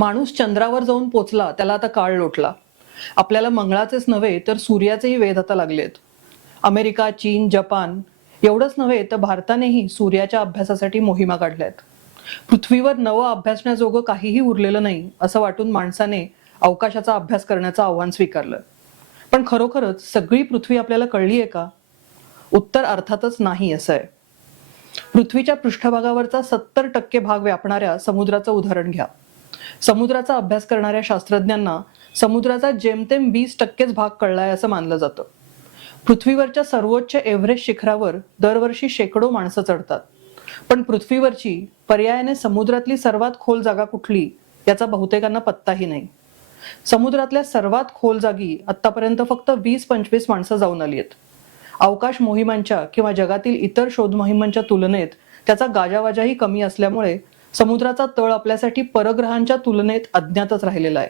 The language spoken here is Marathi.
माणूस चंद्रावर जाऊन पोचला त्याला आता काळ लोटला. आपल्याला मंगळाचेच नव्हे तर सूर्याचेही वेध आता लागलेत. अमेरिका, चीन, जपान एवढंच नव्हे तर भारतानेही सूर्याच्या अभ्यासासाठी मोहिमा काढल्यात. पृथ्वीवर नवं अभ्यासण्याजोगं काहीही उरलेलं नाही असं वाटून माणसाने अवकाशाचा अभ्यास करण्याचं आव्हान स्वीकारलं. पण खरोखरच सगळी पृथ्वी आपल्याला कळली आहे का? उत्तर अर्थातच नाही असं आहे. पृथ्वीच्या पृष्ठभागावरचा 70% भाग व्यापणाऱ्या समुद्राचं उदाहरण घ्या. समुद्राचा अभ्यास करणाऱ्या शास्त्रज्ञांना समुद्राचा जेमतेम 20%च भाग कळलाय असं मानलं जातं. पृथ्वीवरच्या सर्वोच्च एव्हरेस्ट शिखरावर दरवर्षी शेकडो माणसं चढतात. पण पृथ्वीवरची पर्यायाने समुद्रातली सर्वात खोल जागा कुठली याचा बहुतेकांना पत्ताही नाही. समुद्रातल्या सर्वात खोल जागी आतापर्यंत फक्त 20-25 माणसं जाऊन आली आहेत. अवकाश मोहिमांच्या किंवा जगातील इतर शोध मोहिमांच्या तुलनेत त्याचा गाजावाजाही कमी असल्यामुळे समुद्राचा तळ आपल्यासाठी परग्रहांच्या तुलनेत अज्ञातच राहिलेला आहे.